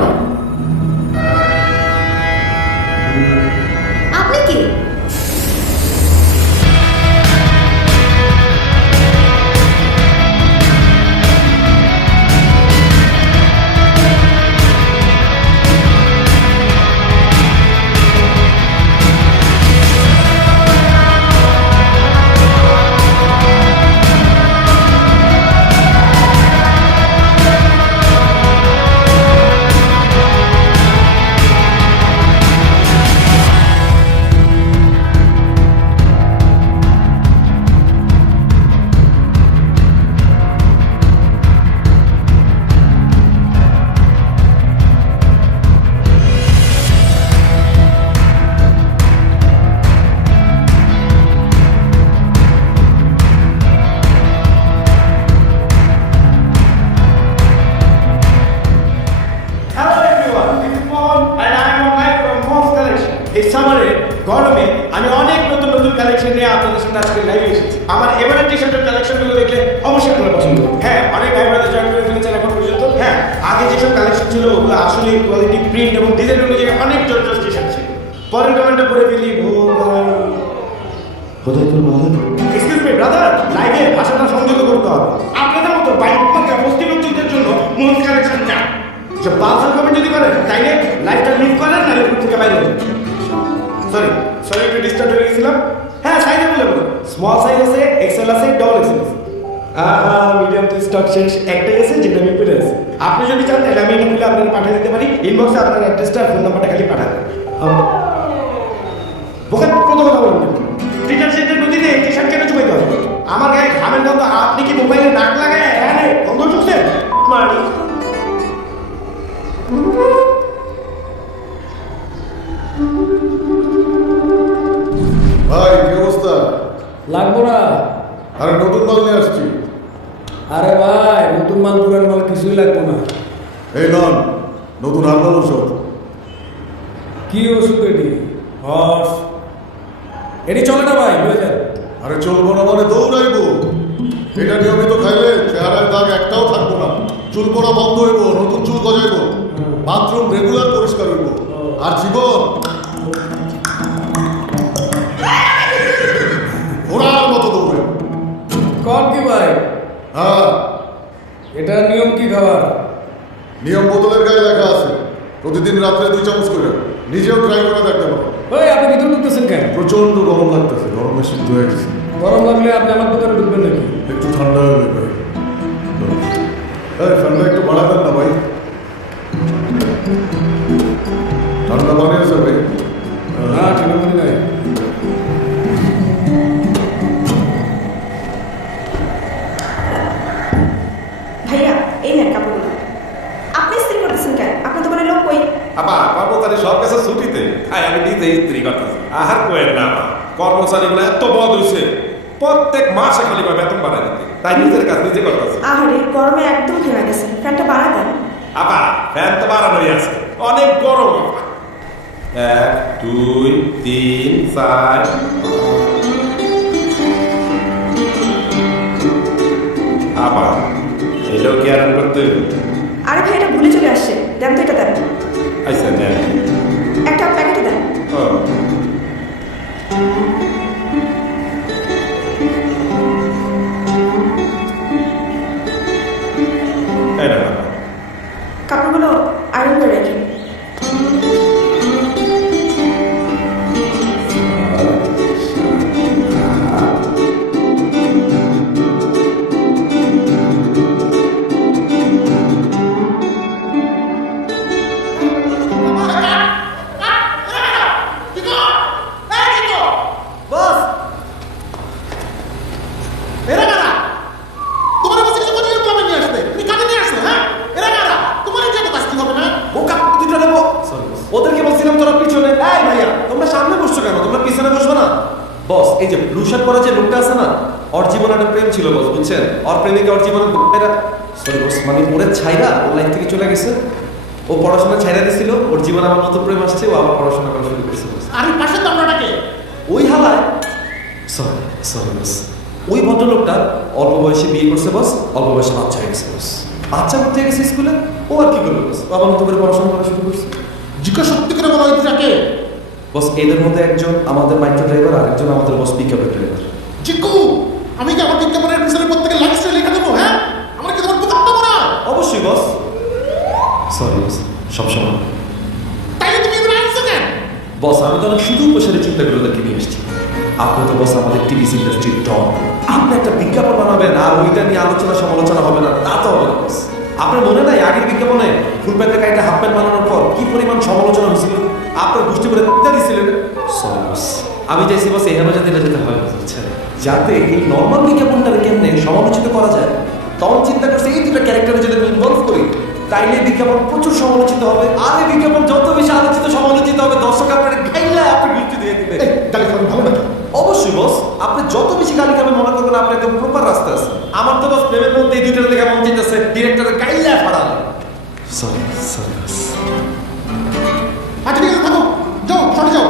করে। আপনি কি? গরমে আমি অনেক নতুন নতুন কালেকশন নিয়ে আপনাদের সামনে আজকে লাইভে এসেছি। আমার এবারের টি শার্টের কালেকশনগুলো দেখলে অবশ্যই আপনারা পছন্দ করবেন। হ্যাঁ, অনেক ভাই ব্রাদার জয়েন করে ফেলেছেন এখন পর্যন্ত। হ্যাঁ, আগে যেসব কালেকশন ছিল ওগুলো আসলে কোয়ালিটি, প্রিন্ট এবং ডিজাইন অনুযায়ী অনেক জোর টি শার্ট ছিল। পরের কমেন্টটা পড়ে ফেলি। এক্সকিউজ মি ব্রাদার, লাইভে ভাষাটা সংযত করতে হবে। আপনাদের মতো বাইক থেকে মুসলিমদের জন্য মূল কালেকশন চাই। যে পালসার কমেন্ট যদি করেন তাইলে লাইভটা লিভ করেন, নাহলে গ্রুপ থেকে বাইরে হয়ে সরি একটু ডিস্টার্ব হয়ে গেছিলাম। হ্যাঁ, সাইজ বলে স্মল সাইজ আছে, এক্সেল আছে, ডবল এক্সেল আছে। মিডিয়াম তো স্টক শেষ একটাই আছে, যেটা আমি পেরে আছি। আপনি যদি চান তাহলে আমি এটা খুলে আপনাকে পাঠিয়ে দিতে পারি। ইনবক্সে আপনার অ্যাড্রেসটা আর ফোন নাম্বারটা খালি পাঠান। বোকা কত কথা বলবেন? ডিটারজেন্টের নদীতে টি শার্ট কেন চুপাইতে হবে? আমার গায়ে ঘামের গন্ধ, আপনি কি মোবাইলে নাক লাগায় গন্ধ চুকছেন? মারি ভাই কি অবস্থা? লাগবো না। আরে নতুন মাল নিয়ে আসছি। আরে ভাই, নতুন মাল পুরান মাল কিছুই লাগবো না। এই নন নতুন হার্বাল ওষুধ। কি ওষুধ এটি? হর্স এটি চলে না ভাই, বুঝে যান। আরে চলবো না মানে দৌড়াইবো। এটা নিয়মিত খাইলে চেহারার দাগ একটাও থাকবো না, চুল পড়া বন্ধ হইব, নতুন চুল গজাইব, বাথরুম রেগুলার পরিষ্কার হইব, আর জীবন ঘোড়ার মতো দৌড়াইব। কর কি ভাই? হ্যাঁ, এটা নিয়ম কি খাবার? নিয়ম বোতলের গায়ে লেখা আছে প্রতিদিন রাত্রে 2 চামচ করে। নিজেও ট্রাই করে দেখতে পারো। ওই আপনি ভিতরে ঢুকতেছেন কেন? প্রচন্ড গরম লাগতেছে, গরমে সিদ্ধ হয়ে গেছে। গরম লাগলে আপনি আমার দোকানে ঢুকবেন নাকি? একটু ঠান্ডা হয়ে ভাই। ঠান্ডা একটু বাড়াবেন না ভাই। ঠান্ডা পানি আছে ভাই? না, ঠান্ডা পানি নাই। ভাইয়া, এই নেন কাপড়গুলো। আপনি ইস্ত্রি করতেছেন কেন? আপনার দোকানে লোক কই? আবার কর্মচারী সব কাছে ছুটিতে, তাই আমি নিজে স্ত্রী করতেছি। আহার কোয়েন না আমার কর্মচারীগুলো এত বদ হয়েছে, প্রত্যেক মাসে খালি বেতন বাড়াই দিতে, তাই নিজের কাজ নিজে করতেছি। আহারে, গরমে একদম ঘেমে গেছে, ফ্যানটা বাড়া দেন। আবার ফ্যান তো বাড়ানোই আছে, অনেক গরম। 1 2 3 4 আবার এটাও কি আরাম করতে হইব? আরে ভাই, এটা ভুলে চলে আসছে। দেন তো, এটা দেন। আচ্ছা নেন। একটা প্যাকেটে দেন। ও এটা না। কাপড়গুলো আয়রন করে রাখি। ওদেরকে বলছিলাম তোরা পিছনে। এই ভাইয়া, তোমরা সামনে বসছো কেন? তোমরা পিছনে বসবে না? বস, এই যে ব্লু শার্ট পরা যে লোকটা আছে না, ওর জীবনে একটা প্রেম ছিল বস, বুঝছেন? ওর প্রেমিকা ওর জীবনে সরি বস, মানে ওরে ছাইরা ওর লাইফ থেকে চলে গেছে। ও পড়াশোনা ছাইরা দিছিল, ওর জীবনে আমার নতুন প্রেম আসছে, ও আবার পড়াশোনা করা শুরু করেছে। আর এই পাশে তোমরাটাকে ওই হালায় সরি বস, ওই ভদ্রলোকটা অল্প বয়সে বিয়ে করছে বস, অল্প বয়সে বাচ্চা হয়ে গেছে বস। বাচ্চা করতে গেছে স্কুলে, ও আর কি করবে বস? ও আবার মতো করে পড়াশোনা করা শুরু করছে। জিজ্ঞাসা সত্যি করে বলো ইতিটাকে। বস এদের মধ্যে একজন আমাদের মাইক্রো ড্রাইভার আর একজন আমাদের বস পিকআপের ড্রাইভার। চিকু, আমি কি আমার বিজ্ঞাপনের পিছনে প্রত্যেকে লাইফস্টাইল লিখে দেবো? হ্যাঁ, আমার কি তোমার বোঝাতে পারবো না? অবশ্যই বস, সরি বস, সবসময়। তাইলে তুমি এদের আনছো কেন? বস আমি তো অনেক শুধু উপসারের চিন্তা করে ওদেরকে নিয়ে এসেছি। আপনি তো বস আমাদের টিভি ইন্ডাস্ট্রির টপ, আপনি একটা বিজ্ঞাপন বানাবেন আর ওইটা নিয়ে আলোচনা সমালোচনা হবে না, তা তো হবে না বস। আপনার মনে নাই আগের বিজ্ঞাপনে ফুল প্যান্টের গাড়িটা হাফ প্যান্ট বানানোর পর কি পরিমাণ সমালোচনা হয়েছিল? আপনার গোষ্ঠী করে দিয়েছিলেন। সরি বস, আমি চাইছি বস এখানে যাতে এটা যেতে হয়, বুঝছেন? যাতে এই নর্মাল বিজ্ঞাপনটাকে কেমনে সমালোচিত করা যায়, তখন চিন্তা করছে এই দুটো ক্যারেক্টারে যদি ইনভলভ করি তাইলে বিজ্ঞাপন প্রচুর সমালোচিত হবে, আর এই বিজ্ঞাপন যত বেশি আলোচিত সমালোচিত হবে দর্শক আপনার গাইলা আপনি গুরুত্ব দিয়ে দিবে। তাহলে তোমার ভালো না? অবশ্যই বস, আপনি যত বেশি গালি খাবেন মনে করবেন আপনি একদম প্রপার রাস্তা আছে। আমার তো বস প্রেমের মধ্যে এই দুইটার দেখে মন চিন্তাছে ডিরেক্টরের গাইলা ফাড়া। Sorry sorry boss. আচ্ছা ঠিক আছে, থাকো, যাও, সরে যাও।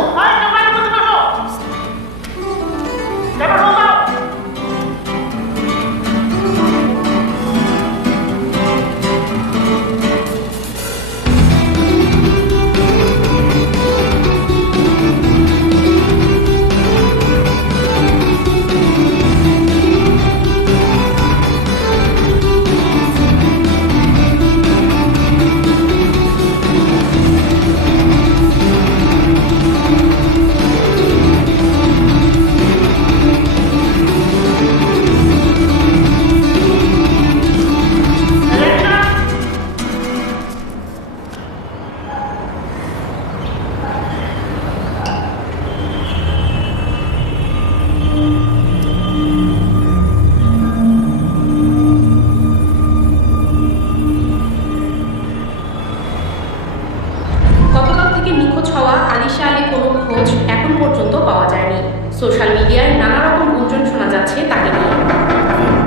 গতকাল থেকে নিখোঁজ হওয়া আলিশা আলীর কোনো খোঁজ এখন পর্যন্ত পাওয়া যায়নি। সোশ্যাল মিডিয়ায় নানা রকম গুঞ্জন শোনা যাচ্ছে তাকে নিয়ে।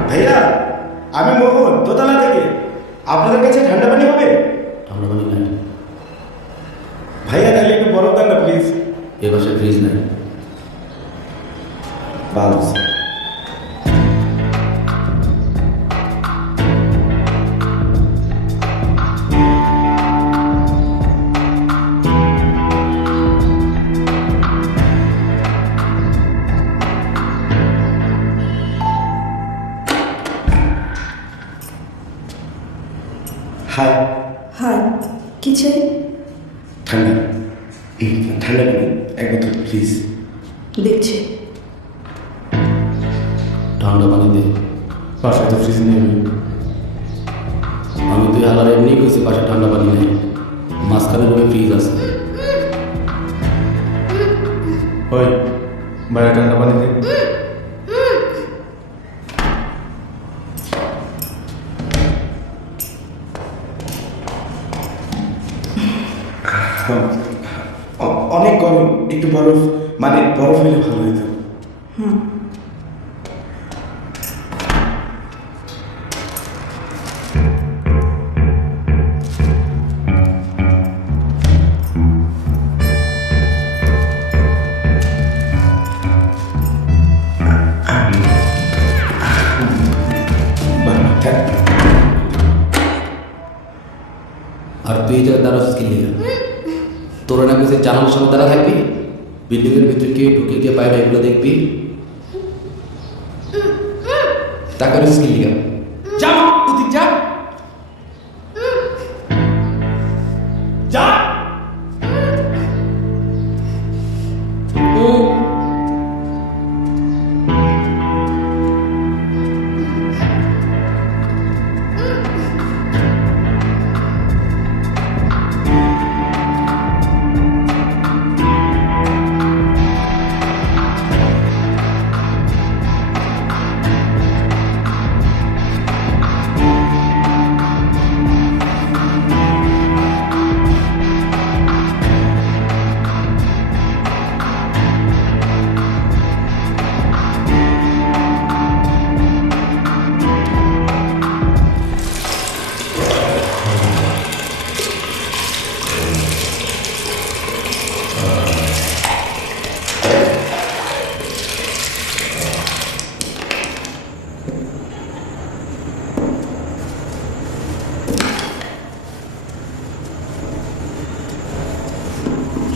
ভাইয়া, আমি মোহন দোতলা থেকে। আপনাদের কাছে ঠান্ডা পানি হবে? ঠান্ডা পানি নাই ভাইয়া তাহলে একটু বরফ দেন না প্লিজ। এ বাসায় ফ্রিজ নাই। ভালো। হাই। হাই, কি চাই? ঠান্ডা ঠান্ডা পানি এক বোতল প্লিজ। দেখছি। ঠান্ডা পানি দে। বাসায় তো ফ্রিজ নেই। আমি তুই আলার এমনি কইছি বাসায় ঠান্ডা পানি নেই, মাঝখানে রুমে ফ্রিজ আছে। ওই বাইরে ঠান্ডা পানি দে। অনেক গরম, একটু বরফ, মানে বরফ হলে ভালো হতো। আর তুই যে দাঁড়া স্কিল তোরা না কিছু জানানোর সময় তারা থাকবি, বিল্ডিংয়ের ভিতরে কে ঢুকে কে বাইরে এগুলো দেখবি। টাকার স্কিল লিখা যা তুই যা যা।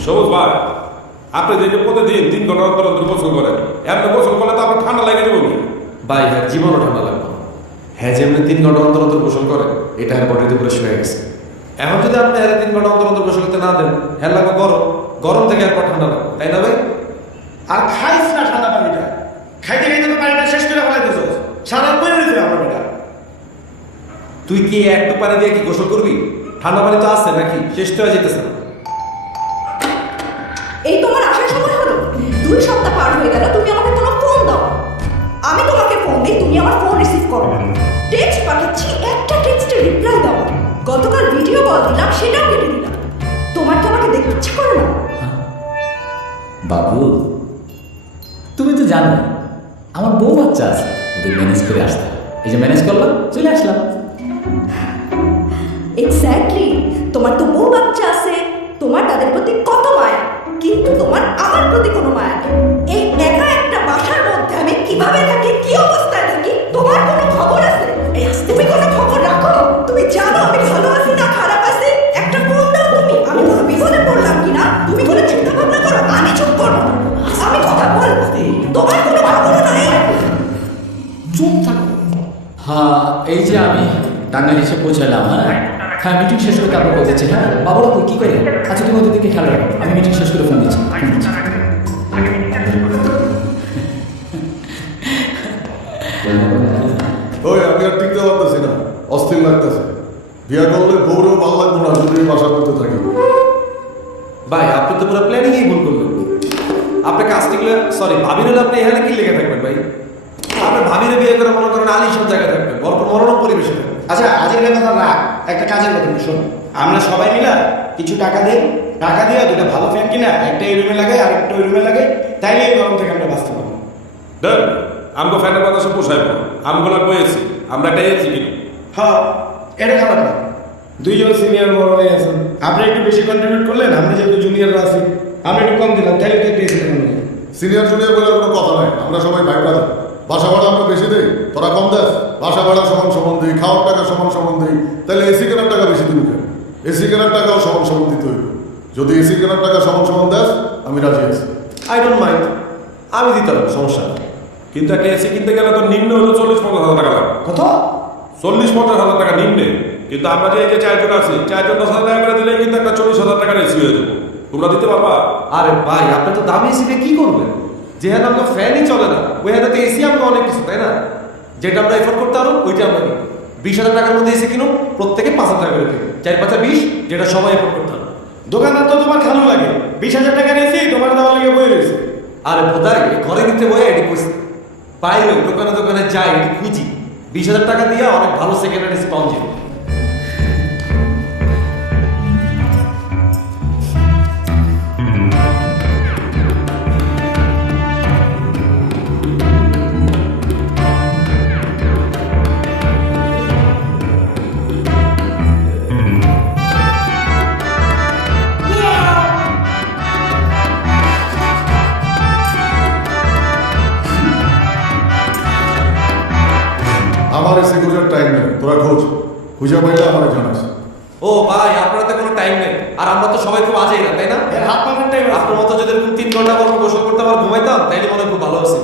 সবুজ ভাই, আপনি যে প্রতিদিন 3 ঘন্টা অন্তর অন্তর গোসল করেন, এমনি গোসল করলে তো আপনার ঠান্ডা লেগে যাবে। ভাই হ্যাঁ জীবনও ঠান্ডা লাগবে না। হ্যাঁ যেমনি 3 ঘন্টা অন্তর অন্তর গোসল করে এটা হ্যাঁ বডিতে পুরো শুয়ে গেছে। এখন যদি আপনি হ্যাঁ 3 ঘন্টা অন্তর অন্তর গোসল করতে না দেন, হ্যাঁ লাগবে গরম, গরম থেকে একবার ঠান্ডা লাগবে, তাই না ভাই? আর খাইস না ঠান্ডা পানিটা, খাইতে খাইতে তো পানিটা শেষ করে ফেলাইতেছ, সারা পড়ে রয়েছে আমার বেটা। তুই কি একটু পানি দিয়ে কি গোসল করবি? ঠান্ডা পানি তো আছে নাকি, শেষ তো হয়ে যেতেছে না। এই তোমার আসার সময় হলো, 2 সপ্তাহ পার হয়ে গেল, তুমি আমাকে তোমার ফোন দাও। আমি তোমাকে ফোন দিই, তুমি আমার ফোন রিসিভ করো না। টেক্সট পাঠাচ্ছি, একটা টেক্সটের রিপ্লাই দাও। গতকাল ভিডিও কল দিলাম, সেটাও কেটে দিলাম। তোমার কি আমাকে দেখতে ইচ্ছে করে না? বাবু তুমি তো জানো আমার বউ বাচ্চা আছে, ওদের ম্যানেজ করে আসতে, এই যে ম্যানেজ করলাম চলে আসলাম। এক্স্যাক্টলি, তোমার তো বউ বাচ্চা আছে, তোমার তাদের প্রতি কত মায়া, কিন্তু তোমার আমার প্রতি কোনো মায়া নেই। এই একা একটা বাসার মধ্যে আমি কিভাবে থাকি, কি অবস্থায় থাকি, তোমার কোনো খবর আছে? তুমি কোনো খবর রাখো? তুমি জানো আমি ভালো আছি না খারাপ আছি? একটা ফোন দাও তুমি, আমি কোনো বিপদে পড়লাম কিনা তুমি কোনো চিন্তা ভাবনা করো, আমি চুপ করবো, আমি কথা বলবো, তোমার কোনো খবর নাই। চুপ থাক। হ্যাঁ এই যে আমি টাঙ্গাইল এসে পৌঁছালাম। হ্যাঁ মিটিং শেষ করে তারপর বলতেছি। হ্যাঁ বাবুরা কই কি করে? আচ্ছা তুমি ওদের দিকে খেয়াল রাখো, আমি মিটিং শেষ করে ফোন দিচ্ছি। ওই আমি আর টিকতে পারতেছি না, অস্থির লাগতেছে। বিয়া করলে বউরেও ভালো লাগবে না যদি বাসা করতে থাকি। ভাই আপনি তো পুরো প্ল্যানিংই ভুল করলেন। আপনি কাজটিগুলো সরি ভাবির হলে আপনি এখানে কি লেগে থাকবেন ভাই? আপনি ভাবিরে বিয়ে করে মনে করেন আলী সব জায়গায় থাকবেন, গল্প মনোরম পরিবেশে থাকবেন। আচ্ছা আজের কথা রাখ, একটা কাজের কথা শোনো, আমরা সবাই মিলা কিছু টাকা দিই, টাকা দিয়ে 2টা ভালো ফ্যান কিনা একটা এই রুমে লাগাই আর একটা ওই রুমে লাগাই, তাইলে এই গরম থেকে আমরা বাঁচতে পারবো। দেন আমগো ফ্যানের বাতাসে পোষাইব না, আমগো লাগবে এসি, আমরা একটা এসি কিনি। হ্যাঁ এটা খারাপ না, 2 জন সিনিয়র বড় হয়ে আছেন, আপনি একটু বেশি কন্ট্রিবিউট করলেন, আমরা যেহেতু জুনিয়ররা আছি আমরা একটু কম দিলাম, তাইলে তো একটা এসি লাগানো যায়। সিনিয়র জুনিয়র বলে কোনো কথা নাই, আমরা সবাই ভাই ব্রাদার। বাসা ভাড়া আমরা বেশি দেই, তোরা কম দেস। বাসা ভাড়া সমান সমান দিই, খাওয়ার টাকা সমান সমান দিই, তাহলে এসি কেনার টাকা বেশি দিন কেন? এসি কেনার টাকাও সমান সমান দিতে হইব। যদি এসি কেনার টাকা সমান সমান দেস আমি রাজি আছি। আই ডোন্ট মাইন্ড, আমি দিতে পারবো, সমস্যা নেই। কিন্তু একটা এসি কিনতে গেলে তো নিম্ন হলো 40-50 হাজার টাকা লাগবে। কত? 40-50 হাজার টাকা নিম্নে। কিন্তু আমরা যে এই যে 4 জন আছি, 4 জন 10,000 টাকা করে দিলে কিন্তু একটা 40,000 টাকার এসি হয়ে যাবে। তোমরা দিতে পারবা? আরে ভাই আপনি তো দামি এসি দিয়ে কি করবেন? যেহেতু আমাকে ফ্যানই চলে না, ওই হাতে তো এসি আমাকে অনেক কিছু, তাই না? যেটা আমরা এফোর্ড করতে পারো ওইটা আমরা কিনি। 20,000 টাকার মধ্যে এসি কিনুন, প্রত্যেকে 5,000 টাকা করে কিনুন, 4-5-20, যেটা সবাই এফোর্ড করতে হবে। দোকানদার তো তোমার খালু লাগে, 20,000 টাকা নিয়েছি তোমার দেওয়ার লেগে বই রয়েছে। আরে বোধাই ঘরে নিতে বয়ে এটি কইছে, বাইরে দোকানে দোকানে যাই এটি খুঁজি, 20,000 টাকা দিয়ে অনেক ভালো সেকেন্ড হ্যান্ড এসি পাওয়া যায়। আমার এসি খোঁজার টাইম নেই, তোরা খোঁজ, খুঁজে পাইলে আমার জানাস। ও ভাই আপনার তো কোনো টাইম নেই, আর আমরা তো সবাই খুব আজেই না, তাই না? এর হাত পাখার টাইম আছে। আপনার মতো যদি এরকম 3 ঘন্টা পর গোসল করতে আবার ঘুমাইতাম তাইলে মনে হয় খুব ভালো আছে।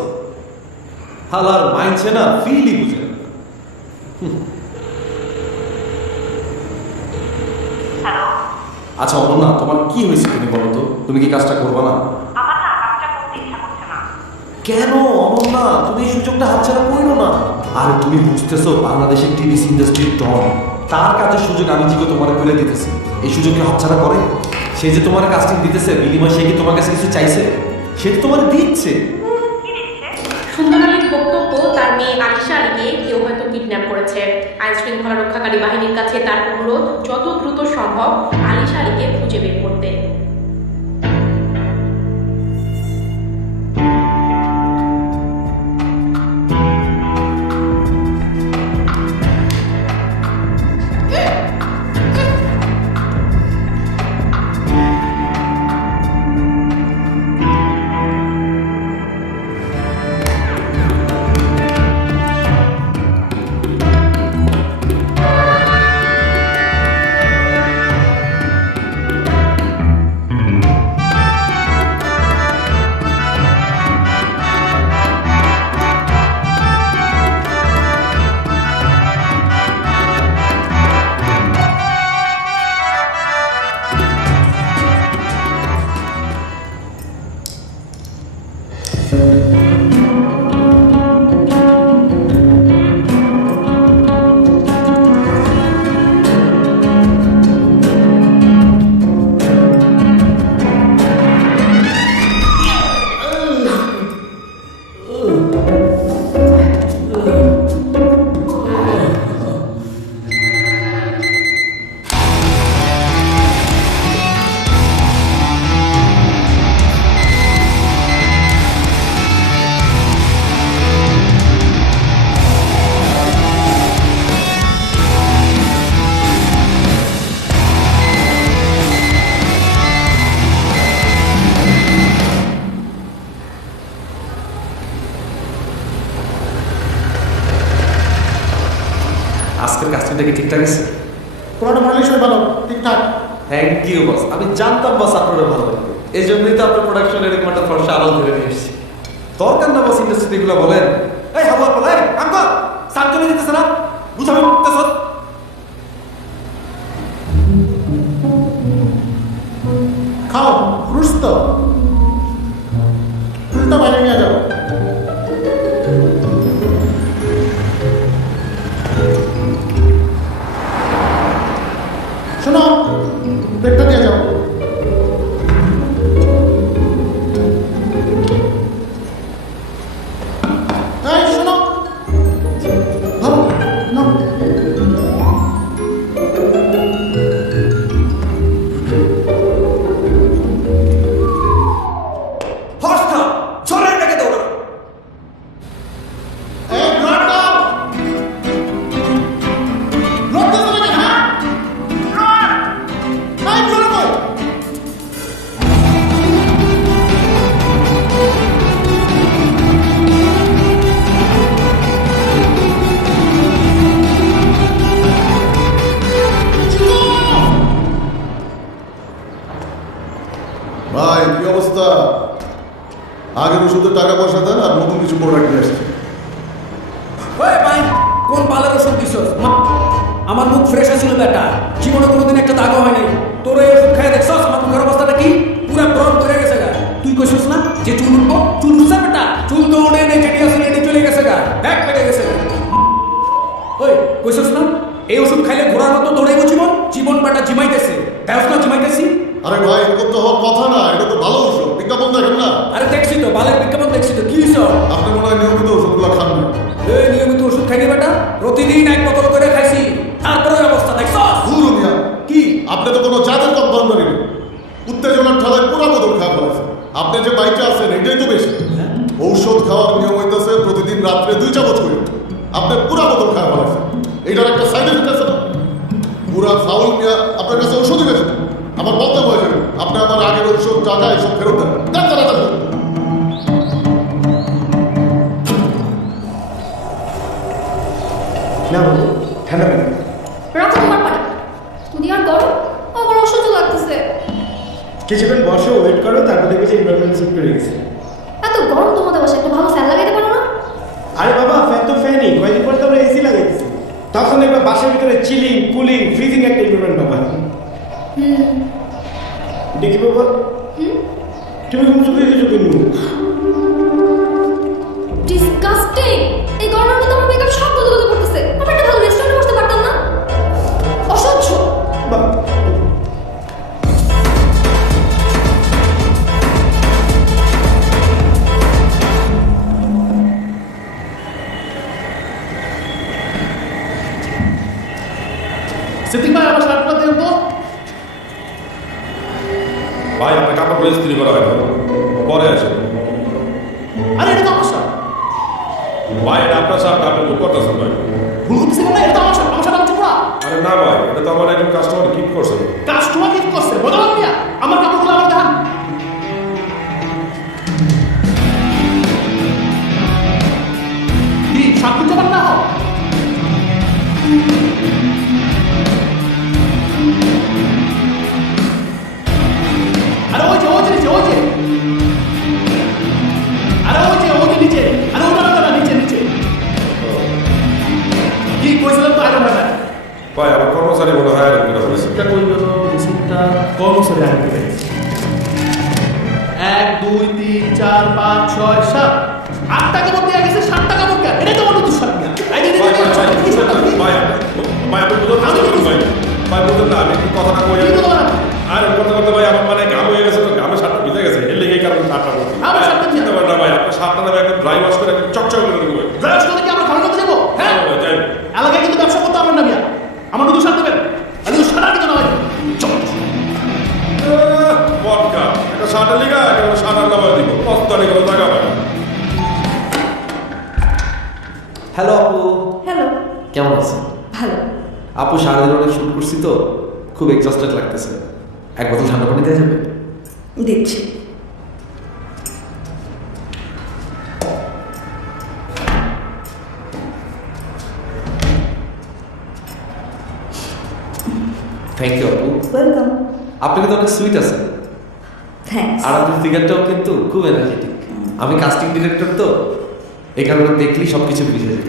হালার মাইন্ডছে না, ফিলই বুঝে না। আচ্ছা অনন্যা তোমার কি হয়েছে তুমি বলো তো, তুমি কি কাজটা করবে না? আমার না কাজটা করতে ইচ্ছা করছে না। কেন অনন্যা, তুমি এই সুযোগটা হাতছাড়া করো না। আর তুমি বুঝতেছো বাংলাদেশের টিভি ইন্ডাস্ট্রির টন, তার কাজের সুযোগ আমি জিকে তোমার খুলে দিতেছি, এই সুযোগকে হাতছাড়া করে? সে যে তোমার কাস্টিং দিতেছে, বিনিময় সে কি তোমার কাছে কিছু চাইছে? সে তো তোমার দিচ্ছে। কি দিচ্ছে? সুন্দর আলীর বক্তব্য, তার মেয়ে আলিশা আলীকে কেউ হয়তো কিডন্যাপ করেছে। আইন শৃঙ্খলা রক্ষাকারী বাহিনীর কাছে তার অনুরোধ যত দ্রুত সম্ভব আলিশা আলীকে খুঁজে বের করতে। প্রোডাকশনটা কি ঠিকঠাক আছে? পুরোটা মালিশ ভালো ঠিকঠাক। থ্যাংক ইউ বস, আমি জানতাম বস আপনারা ভালো লাগবে, এই জন্যই তো আপনার প্রোডাকশন এরকম একটা ফর্সা আলো ধরে নিয়ে এসেছি। দরকার না বস ইন্ডাস্ট্রিতে এগুলো বলেন। এই হাওয়া বলাই আঙ্কল সান চলে যেতেছে না, বুঝাবে করতেছ। খাও ফ্রুটস তো ফ্রুটটা বাইরে নিয়ে যাও। শোনো প্লেটটা দিয়ে যাও। এই শোনো ধরো নাও। হর্ষটা ছড়াই রেখে দাও না। এই ব্লাড দাও। ব্লাড দাও না হ্যাঁ? ব্লাড! এই ব্লাড দাও। ভাই কি অবস্থা? আগের ওষুধের টাকা পয়সা দেন আর নতুন কিছু প্রোডাক্ট নিয়ে আসছে। ওই ভাই কোন বালের ওষুধ দিছস? আমার মুখ ফ্রেশ ছিল বেটা, জীবনে কোনোদিন একটা দাগও হয়নি। তোর এই ওষুধ খাই দেখছস আমার মুখের অবস্থাটা কি? পুরা ব্রণ করে গেছে গা। তুই কইছস না যে চুল উঠবো? চুল উঠছে বেটা, চুল তো উঠে নেই, যেটি আসলে এটি চলে গেছে গা, ব্যাগ পেটে গেছে গা। ওই কইছস না এই ওষুধ খাইলে ঘোড়ার মতো দৌড়াইব জীবন? জীবন বেটা জিমাইতেছে, দেখছ না জিমাইতেছি? আরে ভাই এরকম তো হওয়ার কথা না, এটা তো ভালো ওষুধ, বিজ্ঞাপন দেখেন না? আরে দেখছি তো, বালের বিজ্ঞাপন দেখছি তো, কি হইছ? আপনি মনে হয় নিয়মিত ওষুধগুলো খান না। এই নিয়মিত ওষুধ খাইনি বেটা, প্রতিদিন এক বোতল করে খাইছি, তারপরে অবস্থা দেখছস? ভুল মিয়া, কি আপনি তো কোনো জাতের কম্পাউন্ডারই নেই, উত্তেজনার ঠালায় পুরা বদল খাওয়া ফেলেছে। আপনি যে বাইকে আছেন এটাই তো বেশি। ঔষধ খাওয়ার নিয়ম হইতেছে প্রতিদিন রাত্রে 2 চামচ করে। আপনি পুরা বদল খাওয়া ফেলেছে, এইটার একটা সাইড এফেক্ট আছে না? পুরা ফাউল মিয়া, আপনার কাছে ওষুধই বেশি। আমার বদনাম হয়ে যাবে, আপনি আমার আগের ঔষধ টাকা এসব ফেরত দেন। দেন তাড়াতাড়ি। না বাবু ঠান্ডা পানি। রাখো তোমার পানি। যদি আর গরম, আমার অসহ্য লাগতেছে। কিছুক্ষণ বসো, ওয়েট করো, তারপর দেখবে যে এনভায়রনমেন্ট সুট করে গেছে। এত গরম তোমাদের বাসায় একটা ভালো ফ্যান লাগাইতে পারো না? আরে বাবা ফ্যান তো ফ্যানই, কয়েকদিন পরে তো আমরা এসি লাগাইতেছি। তখন দেখবে বাসার ভিতরে চিলিং কুলিং ফ্রিজিং একটা এনভায়রনমেন্ট পাবা। দেখি বাবা তুমি কোন চোখে কিছু কিনবো? ডিসগাস্টিং! এই গরমের মধ্যে আমার মেকআপ সব গদগদ করতেছে। আমি একটা ভালো রেস্টুরেন্টে বসতে পারতাম না? অসহ্য! সিদ্দিক ভাই আমার শার্টটা দেন তো। ভাই আপনার কাপড় ইস্ত্রি করা হয় না, পরে আসে। আরে এটা তো আমার শার্ট। ভাই এটা আপনার শার্ট, আপনি ভুল করতেছেন ভাই। ভুল করতেছি না, এটা তো আমার শার্ট। আমার শার্ট আমার চোপড়া। আরে না ভাই, এটা তো আমার একজন কাস্টমার গিফট করছেন। কাস্টমার গিফট করছে, বদলাম মিয়া। আমার কাপড়গুলো আমার দেখান। কি শার্ট কিনতে পারেন না? আরে ওই যে নিচে, ওই যে। আরে ওই যে নিচে। আরে ওটা না, নিচে। কি কইছিলাম তো আরে ভাই। ভাই আমার কর্মচারী মনে হয় আর একটা হয়েছে। রিসিপ্টটা কই গেল? রিসিপ্টটা কর্মচারী আনতে হবে। 1 2 3 4 5 6 7 8 টাকা মধ্যে গেছে 7 টাকা মধ্যে। এটাই তো মনে হচ্ছে শার্ট না। ভাই আপনি বুঝুন না, ভাই বুঝুন না, আমি একটু কথাটা কই। আর করতে ভাই আমার মানে ঘাম হয়ে গেছে, তো ঘামে শার্টটা ভিজে গেছে, এর লেগেই কারণ শার্টটা বলছি। আমার শার্টটা কি? না ভাই আপনার শার্টটা নেবে একদম ড্রাই ওয়াশ করে একদম চকচক করে দেবো। ড্রাইভ করতে কি আমরা ঘরের মধ্যে যাবো? হ্যাঁ যাই। এলাকায় কিন্তু ব্যবসা করতে পারবেন না মিয়া। আমার নতুন শার্ট দেবেন। আমি তো শার্ট কিন্তু না ভাই। চল পটকা একটা শার্টের লিগা একটা শার্টার নামায় দিব, পস্তানি করে টাকা পাই। হ্যালো আপু, হ্যালো, কেমন আছেন? ভালো। আপু সারাদিন অনেক শুট করছি তো খুব এক্সস্টেড লাগতেছে, এক বোতল ঠান্ডা পানি দেওয়া যাবে? দিচ্ছি। থ্যাংক ইউ আপু। ওয়েলকাম। আপনি কিন্তু অনেক সুইট আছেন, থ্যাঙ্কস। আর আপনার ফিগারটাও কিন্তু খুব এনার্জেটিক। আমি কাস্টিং ডিরেক্টর তো, এই কারণে দেখলেই সব কিছু বুঝে যাই।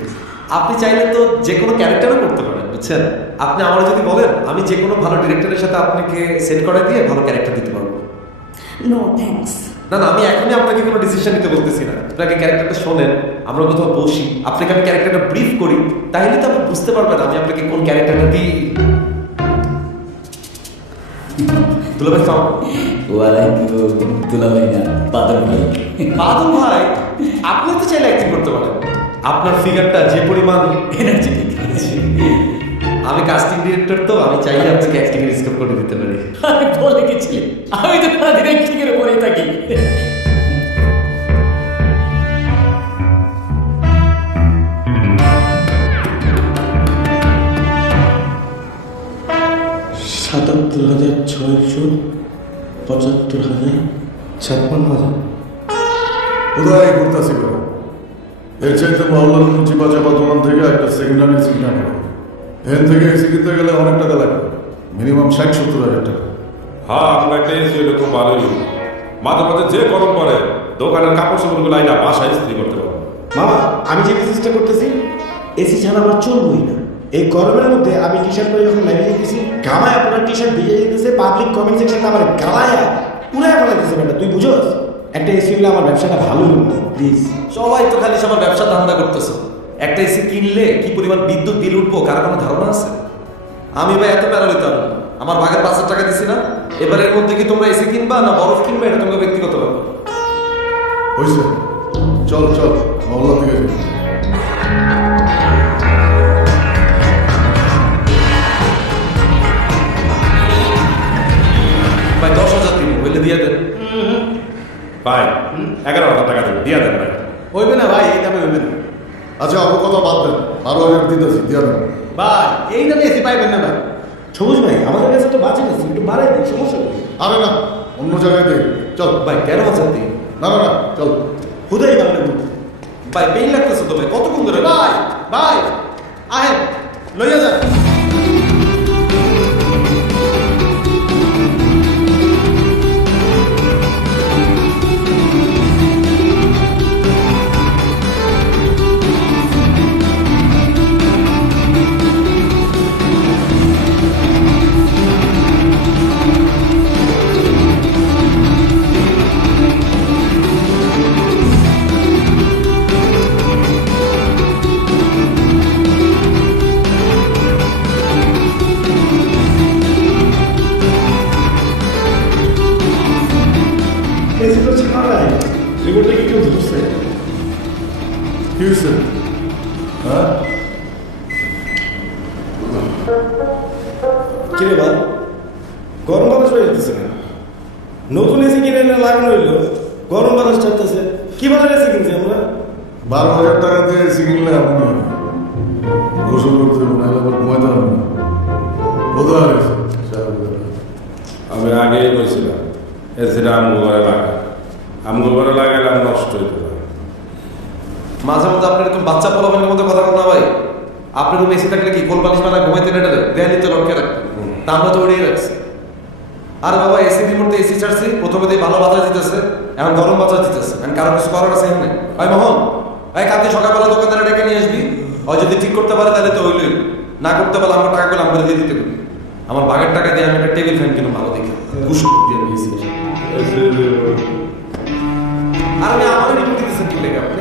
আপনি চাইলে তো যে কোনো ক্যারেক্টারও করতে পারেন, বুঝছেন? আপনি আমার যদি বলেন, আমি যে কোনো ভালো ডিরেক্টরের সাথে আপনাকে সেট করে দিয়ে ভালো ক্যারেক্টার দিতে পারবো। No thanks. না না, আমি এখনই আপনাকে কোনো ডিসিশন নিতে বলতেছি না। আপনাকে ক্যারেক্টারটা শোনেন, আমরা কোথাও বসি, আপনাকে আমি ক্যারেক্টারটা ব্রিফ করি, তাহলে তো আপনি বুঝতে পারবেন আমি আপনাকে কোন ক্যারেক্টারটা দিই। দুলাভাই সালাম। ওয়ালাইকুম। দুলাভাই না, বাদল ভাই। বাদল ভাই, আপনি তো চাইলে অ্যাক্টিং করতে পারেন। আপনার ফিগারটা যে পরিমাণ এনার্জেটিক। আমি কাস্টিং ডিরেক্টর তো, আমি চাইলে আপনাকে অ্যাক্টিং এর স্কোপ করে দিতে পারি। আমি বলে গেছিলি, আমি তো তাদের একটিকের উপরেই থাকি। কোথায় ঘুরতেছি বলো? এর চাইতে মহল্লার চিপা চাপা দোকান থেকে একটা সেকেন্ড হ্যান্ড এসি কিনা নেবো। এখান থেকে এসি কিনতে গেলে অনেক টাকা লাগবে, মিনিমাম 60-70 হাজার টাকা। হ্যাঁ, আপনার একটা এসি হলে খুব ভালোই হলো। মাঝে মাঝে যে গরম পড়ে, দোকানের কাপড় চোপড়গুলো আইনা বাসায় ইস্ত্রি করতে পারবো। মামা, আমি যে চেষ্টা করতেছি এসি ছাড়া আমার চলবই না। এই গরমের মধ্যে আমি টি শার্ট পরে যখন লাইভে যেতেছি, গামায় আপনার টি শার্ট ভিজে যেতেছে, পাবলিক কমেন্ট সেকশনে আমার গালায়া উড়ায় ফেলাইতেছে। ব্যাপারটা তুই বুঝোস? একটা এসি হলে আমার ব্যবসাটা ভালো হতো প্লিজ। সবাই তো খালি সবার ব্যবসা ধান্দা করতেছে। একটা এসি কিনলে কি পরিমাণ বিদ্যুৎ বিল উঠবো কার কোনো ধারণা আছে? আমি ভাই এত প্যারা লইতে পারবো না। আমার বাগের 5,000 টাকা দিছি না, এবারের মধ্যে কি তোমরা এসি কিনবা না বরফ কিনবা, এটা তোমার ব্যক্তিগত ব্যাপার। হয়েছে, চল চল মহল্লা থেকে যাই। ভাই 10,000 দিন বলে দিয়ে দেন। ভাই 11,000 টাকা দেন, দিয়া দেন ভাই। হইবে না ভাই, এই দামে হইবে না আচ্ছা আপু কথা বাদ দেন, 12,000 দিতেছি, দিয়া দেন। ভাই। এই দামে এসি পাইবেন না ভাই। সবুজ ভাই, আমাদের কাছে তো বাজেট আছে, একটু বাড়াই দিন, সমস্যা নেই। আরে না, অন্য জায়গায় দেই, চল। ভাই 13,000 দিন। না না না, চল। হুদাই বাংলা বলতে ভাই পেইন লাগতেছে তো ভাই, কতক্ষণ ধরে? ভাই ভাই আহেন লইয়া যান। এসি তো ছাড়া নাই, রিমোটটা কি কেউ ধরছে? কি হয়েছে? হ্যাঁ কিরে ভাই, গরম বাতাস হয়ে যেতেছে না? নতুন এসি কিনে এনে লাগানো হইলো, গরম বাতাস ছাড়তেছে। কি বাজার এসি কিনছি আমরা? 12,000 টাকা দিয়ে এসি কিনলে এমনই হবে। গোসল করতে হবে না, আবার ঘুমাইতে হবে না। বোধহয় হয়েছে। আমি আগেই বলছিলাম এসিটা আমগো ঘরে লাগা, আমগো ঘরে লাগাইলে আমি নষ্ট হইতে পারে। মাঝে মধ্যে আপনার এরকম বাচ্চা পোলাপানের মধ্যে কথা বল না ভাই। আপনার রুমে এসি থাকলে কি কোল বালিশ বানা ঘুমাইতে নেটে দেয়ালি তো লটকে রাখতেন, তা আমরা তো উড়িয়ে রাখছি। আর বাবা এসি রিমোটে এসি ছাড়ছি, প্রথমে দিয়ে ভালো বাতাস দিতেছে, এখন গরম বাতাস দিতেছে, এখন কারো কিছু করার আছে এখানে? ভাই মোহন, ভাই কালকে সকালবেলা দোকানদারে ডেকে নিয়ে আসবি, হয় যদি ঠিক করতে পারে তাহলে তো হইলই, না করতে পারলে আমার টাকাগুলো আমরা দিয়ে দিতে পারি। আমার বাগের টাকা দিয়ে আমি একটা টেবিল ফ্যান কিনো ভালো দেখে, কুসুম দিয়ে নিয়েছি। আর আমি আমার রিমোট দিতেছেন কি লেগে আপনি?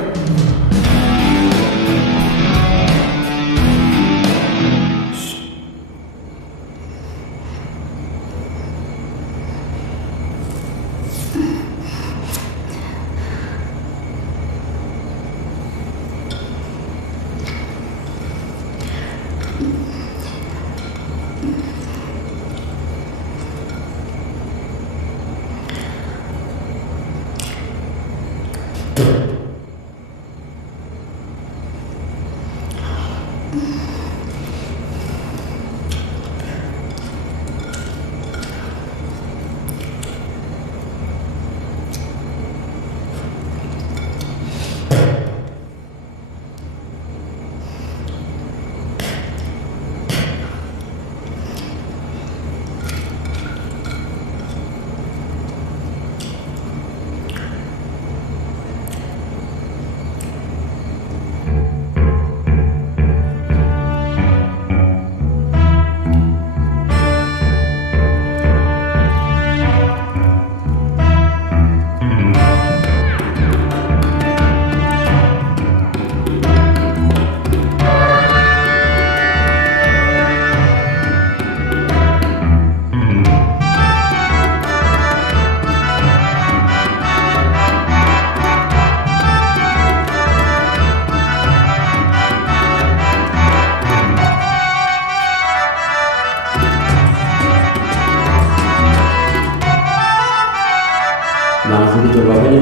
মানুষ যদি তোর বাবা নেই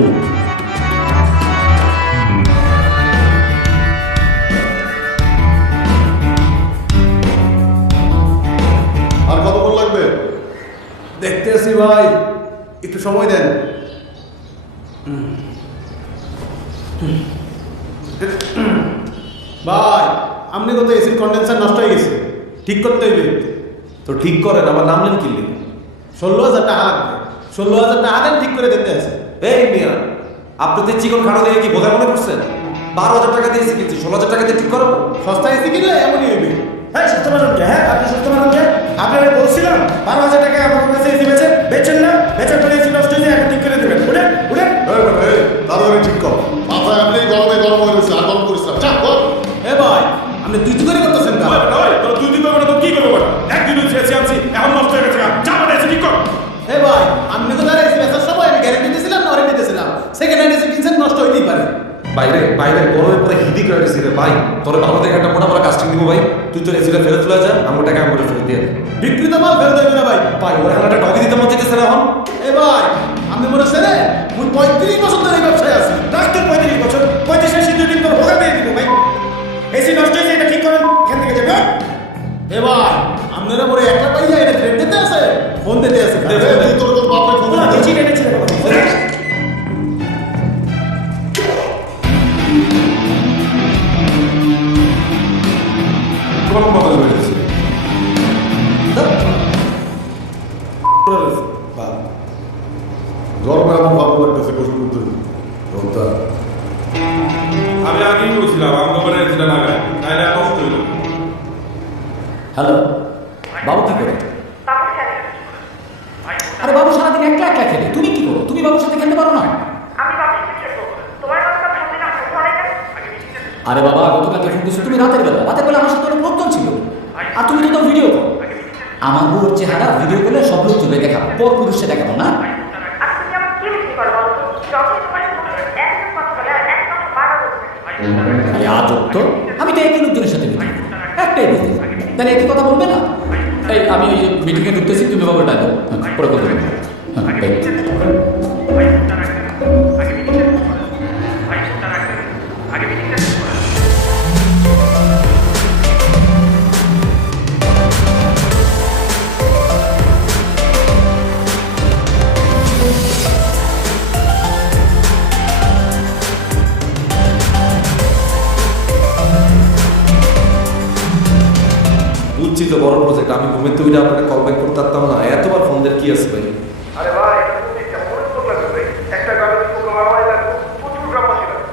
আর কতক্ষণ লাগবে? দেখতে আসি ভাই, একটু সময় দেন। ভাই আপনি তো এসির কন্ডেন্সার নষ্ট হয়ে গেছে, ঠিক করতে হইবে। তো ঠিক করেন, আবার নামলেন কি লিখে? 16,000 টাকা লাগবে। 16,000 টাকা দেন, ঠিক করে দিতে আছে। এই মিয়া, আপনি তো চিকন খাটো দেখে কি বোঝা মনে করছেন? 12,000 টাকা দিয়েছি কিন্তু 16,000 টাকা দিয়ে ঠিক করবো? সস্তা এসি কিনলে এমনই হইবে। হ্যাঁ সুস্থ মানুষকে, হ্যাঁ আপনি সুস্থ মানুষকে আপনারা বলছিলাম 12,000 টাকা আমার কাছে এসি বেচেন না, বেচার পরে এসি নষ্ট হয়ে যায়, এখন ঠিক করে দেবেন। উঠেন উঠেন। তাড়াতাড়ি ঠিক কর, মাথা এমনি গরমে গরম হয়ে গেছে, আর গরম করিস না। চাপ কর। এ ভাই আপনি তুই করে করতেছেন না। তুই তুই করবে না তো কি করবো? একদিন চেয়েছি আনছি, এখন নষ্ট হয়ে গেছে। যা মানে ঠিক কর। এ ভাই আপনি তো যারা এসি বেচার সময় আমি গ্যারান্টি দিয়েছিলাম, ওয়ারেন্টি দিয়েছিলাম। সেকেন্ড হ্যান্ড এসি কিনছেন, নষ্ট হইতেই পারে। বাইরে বাইরে গরমে পরে হিটি করে দিছি রে ভাই। তোর ভালো দেখে একটা মোটা মোটা কাস্টিং দিব ভাই। তুই তোর এসিটা ফেরত চলে যা, আমার টাকা আমার ফেরত দিয়ে দে। বিক্রিত মাল ফেরত দেবে না ভাই। ভাই ওরা একটা ডগি দিতে মন চাইতেছে না এখন। এ ভাই আপনি মনে হচ্ছে রে মুই 35 বছর ধরে এই ব্যবসায় আছি। ডাক্তার 35 বছর, 35 এর দিন তোর ভোগা দিয়ে দিব ভাই। এসি নষ্ট হয়েছে, এটা ঠিক করেন, এখান থেকে যাবে। এ ভাই আপনারা পরে একটা পাইয়া এটা ফেরত দিতে আছে, ফোন দিতে আছে। তুই তোর বাপরে ফোন না দে। এসি এনেছে রে বাবা। তোমার কথা বলেছি। গরমে আমার ভালো লাগতেছে গোসল করতে। রোদটা আমি আগেই বলছিলাম আমার ঘরে এসিটা লাগাই, তাইলে আর নষ্ট হইল। হ্যালো, বাবু কি করে? আরে বাবু সারাদিন একলা একলা খেলে, তুমি কি করো? তুমি বাবুর সাথে খেলতে পারো না? আমি বাবার সাথে খেলবো, তোমার কথা ভাববে না, ঘরে না। আরে বাবা, গতকালকে ফোন দিচ্ছ তুমি রাতের বেলা আমার সাথে অনেক লোকজন ছিল, আর তুমি তো ভিডিও করো। আমার বউর চেহারা ভিডিও করলে সব লোক চলে দেখাবো, পর পুরুষে দেখাবো না। আর তুমি আমার কি বিক্রি করো বলো তো? যখন তোমার একদম কথা বলে আর এক কথা বারো বলবে। আরে আজব তো, আমি তো একই লোকজনের সাথে মিটিং করি, একটাই বিজনেস, তাহলে একই কথা বলবে না? এই আমি ওই যে মিটিংয়ে ঢুকতেছি, তুমি বাবুর ডাকো, পরে কথা বলবো। হ্যাঁ বাই। বুঝছি তো বড় প্রজেক্ট, আমি ঘুমের থেকে আপনাকে কল ব্যাক করতে পারতাম না। এতবার ফোন দিয়ে কি আছে ভাই? আরে ভাই এটা তো একটা মনে তো লাগবে ভাই। একটা কাগজ প্রোগ্রাম আমার লাগবে, প্রচুর গ্রামবাসী লাগবে।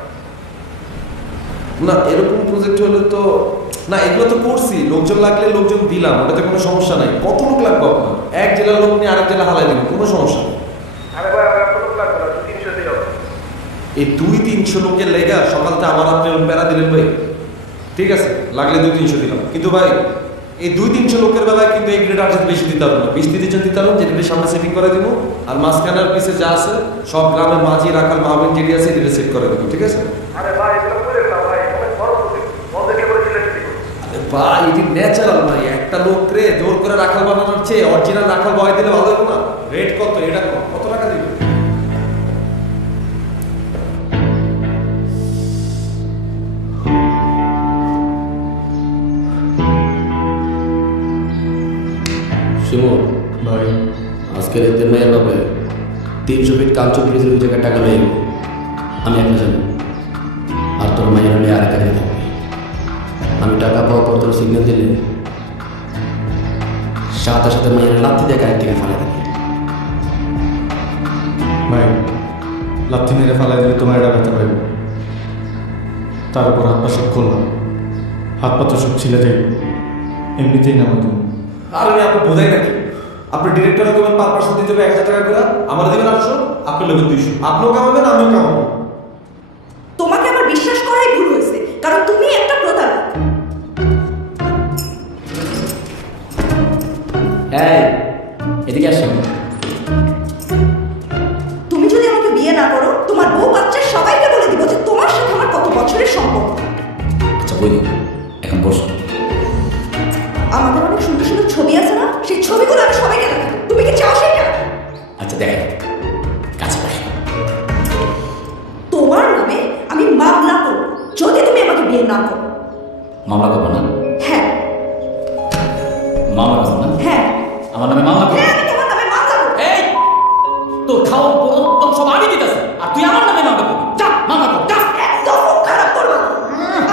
না এরকম প্রজেক্ট হলে তো না, এগুলো তো করছি, লোকজন লাগলে লোকজন দিলাম, ওটাতে কোনো সমস্যা নাই। কত লোক লাগবে আপনার? এক জেলার লোক নিয়ে আরেক জেলা হালাই দিন, কোনো সমস্যা নেই। আরে ভাই আমার কত লাগবে না, 300 দিও। এই 200-300 লোকের লেগা সকালতে আমার আপনি প্যারা দিলেন ভাই। ঠিক আছে, লাগলে 200-300 দিলাম, কিন্তু ভাই এই 200-300 লোকের বেলায় কিন্তু এই গ্রেড আর্জেন্ট বেশি দিতে হবে না। 20-30 দিতে হবে, যেটা সামনে সেটিং করে দিব, আর মাঝখানের পিছে যা আছে সব গ্রামের মাঝি রাখাল মাহবিন যেটি আছে এটা সেট করে দেবো। ঠিক আছে আরে ভাই এগুলো বলেন না ভাই, অনেক বড় প্রজেক্ট, বন্ধকে করে দিলে ঠিক হবে। আরে ভাই এটি ন্যাচারাল ভাই, একটা লোক রে জোর করে রাখাল বানানোর চেয়ে অরিজিনাল রাখাল বয় দিলে ভালো হতো না? রেট কত? এটা কত টাকা দিবে? শিমুল ভাই, আজকে রাতে মেয়ের বাপে 300 ফিট কাঞ্চন ব্রিজের ওই জায়গায় টাকা নেই, আমি একটা যাবো, আর তোর মায়ের হলে আর একা থাকবে। আমি টাকা পাওয়ার পর তোর সিগন্যাল দিলে সাথে সাথে মায়ের লাথি দিয়ে গাড়ি থেকে ফেলে দেবে। ভাই লাথি মেরে ফেলাই দিলে তোমার এটা ব্যথা পাইব, তার উপর হাত পা সব খোলা, হাত পা তো সব ছিলে যাইব, এমনিতেই নামা তুমি। আর আমি আপনি বোঝাই নাকি? আপনি ডিরেক্টরে দেবেন পার পার্সন দিতে হবে 1000 টাকা করে, আমার দেবেন 800, আপনি নেবেন 200। আপনিও কামাবেন, আমিও কামাবো। তোমাকে আমার বিশ্বাস করাই ভুল হয়েছে, কারণ তুমি একটা প্রতারক। এই এদিকে আসো। তুমি যদি আমাকে বিয়ে না করো, তোমার বউ বাচ্চা সবাইকে বলে দিব যে তোমার সাথে আমার কত বছরের সম্পর্ক। আচ্ছা বলি, এখন বসো। আমাদের অনেক সুন্দর সুন্দর ছবি আছে না, সেই ছবিগুলো আমি সবাইকে দেখাবো। তুমি কি চাও সেটা? আচ্ছা দেখো, কাছে বসো। তোর খাওয়া পরিবর্তন সব আমি দিতেছে আর তুই আমার নামে মামলা করবি। যা মামলা কর, যা। একদম মুখ খারাপ করবো না।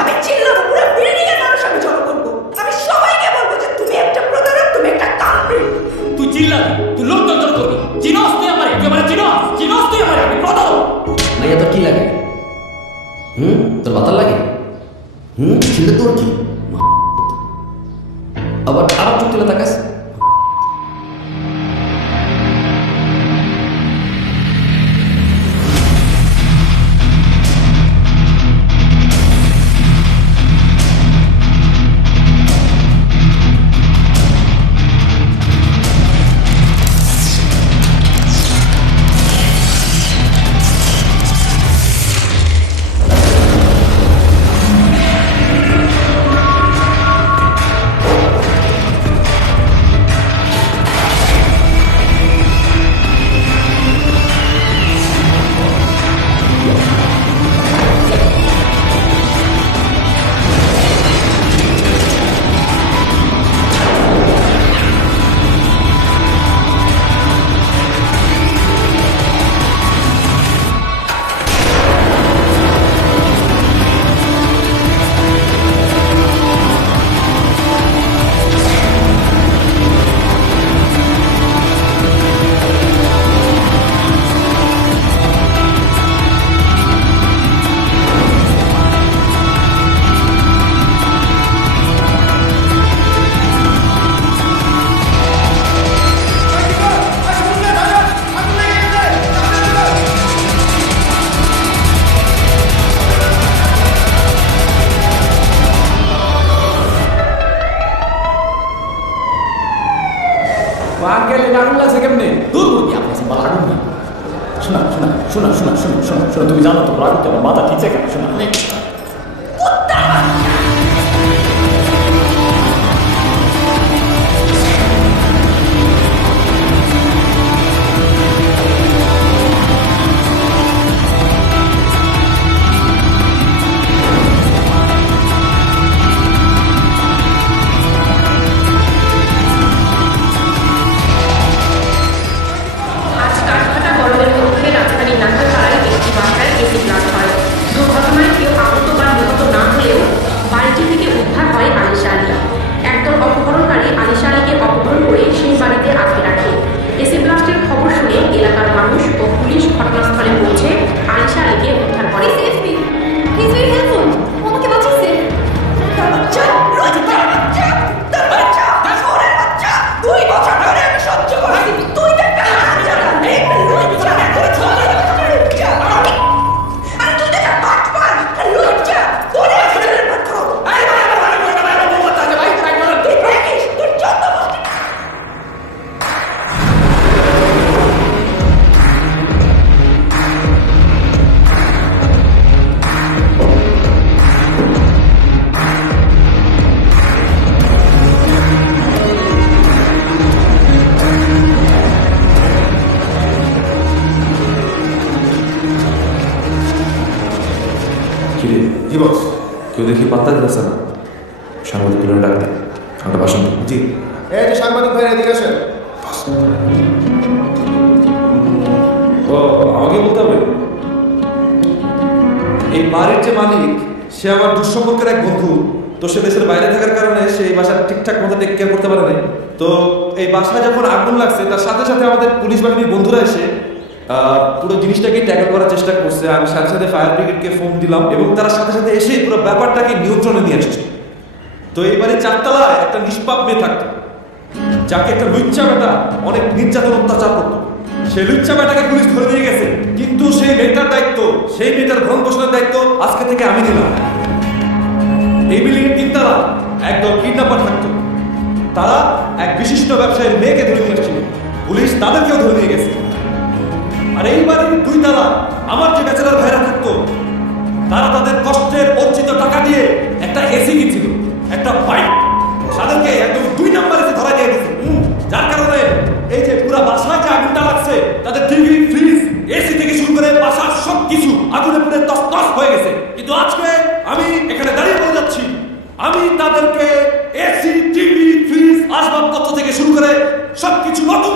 আমি চিল্লাবো, পুরো বিল্ডিং এর মানুষ আমি জড়ো করবো। আমি সবাইকে বলবো যে তুমি একটা প্রতারক, তুমি একটা কালপ্রিট। তুই চিল্লাবি, তুই লোকজন জড়ো করবি। চিনস তুই আমারে, তুই আমারে চিনস তুই আমারে, আমি প্রতারক। ভাইয়া তোর কি লাগে? তোর বাতার লাগে? ছিল তোর কি? আবার চোখ তুলে তাকাস। আঙ্কেল এটা আগুন লাগছে কেমনে? দূর করবি আপনার বলা আগুন না। শোনা শোনা শোনা শোনা শোনা শোনা শোনা তুমি জানো তো আগুন কেন মাথা ঠিক আছে কেন? শোনা আজ কাঠফাটা গরমের মধ্যে রাজধানীর নাখালপাড়ায় একটি বাসায় এসি ব্লাস্ট হয়। দুর্ঘটনায় কেউ আহত বা নিহত না হলেও বাড়িটি থেকে উদ্ধার হয় আলিশা আলী। একদল অপহরণকারী আলিশা আলীকে অপহরণ করে সেই বাড়িতে আটকে রাখে। এসি ব্লাস্টের খবর শুনে এলাকার মানুষ ও পুলিশ ঘটনাস্থলে পৌঁছে আলিশা আলীকে উদ্ধার করে। He's very helpful. আমাকে বাঁচিয়েছে। তার বাচ্চা, রোজগার বাচ্চা, তার বাচ্চা, শহরের বাচ্চা। 2 বছর ধরে আমি সহ্য করেছি। তুই তো একটা হারামজাদা, একটা লুচ্চা, একটা লুচ্চা। আর তুই তো একটা বাটপার, একটা লুচ্চা। তোর একজনের মাত্র। তুই দেখিস, তোর যত বস্তু কিরে জি বস। কেউ দেখি পাত্তা দিতেছে না। সাংবাদিক তুলে ডাক দেয়, আমরা বাসন জি। এই যে সাংবাদিক ভাই এদিকে আসেন। ও আমাকে বলতে হবে? এই বাড়ির যে মালিক সে আমার দুঃসম্পর্কের এক বন্ধু। তো সে দেশের বাইরে থাকার কারণে সে এই বাসা ঠিকঠাক মতো টেক কেয়ার করতে পারে নাই। তো এই বাসায় যখন আগুন লাগছে তার সাথে সাথে আমাদের পুলিশ বাহিনীর বন্ধুরা এসে পুরো জিনিসটাকে ট্যাকল করার চেষ্টা করছে। আমি সাথে সাথে ফায়ার ব্রিগেডকে ফোন দিলাম এবং তারা সাথে সাথে এসে পুরো ব্যাপারটাকে নিয়ন্ত্রণে নিয়ে আসছে। তো এই বাড়ির 4 তলায় একটা নিষ্পাপ মেয়ে থাকতো, যাকে একটা লুচ্চা বেটা অনেক নির্যাতন অত্যাচার করতো। সেই লুচ্চা বেটাকে পুলিশ ধরে নিয়ে গেছে, কিন্তু সেই মেয়েটার দায়িত্ব, সেই মেয়েটার ভরণ পোষণের দায়িত্ব আজকে থেকে আমি নিলাম। এই বিল্ডিং এর 3 তলা একদল কিডন্যাপার থাকতো। তারা এক বিশিষ্ট ব্যবসায়ীর মেয়েকে ধরে নিয়ে আসছিল, পুলিশ তাদেরকেও ধরে নিয়ে গেছে। আর এই বাড়ির 2 তলা আমার যে ব্যাচেলার ভাইরা থাকতো, তারা তাদের কষ্টের অর্জিত টাকা দিয়ে একটা এসি কিনছিল, একটা বাইক। তাদেরকে একদম 2 নম্বরে ধরা দিয়ে দিয়েছে, যার কারণে এই যে পুরো বাসায় যে আগুনটা লাগছে, তাদের টিভি, ফ্রিজ, এসি থেকে শুরু করে বাসার সব কিছু আগুনে পুড়ে তছনছ হয়ে গেছে। কিন্তু আজকে আমি এখানে দাঁড়িয়ে বলে যাচ্ছি, আমি তাদেরকে এসি, টিভি, ফ্রিজ, আসবাবপত্র থেকে শুরু করে সবকিছু নতুন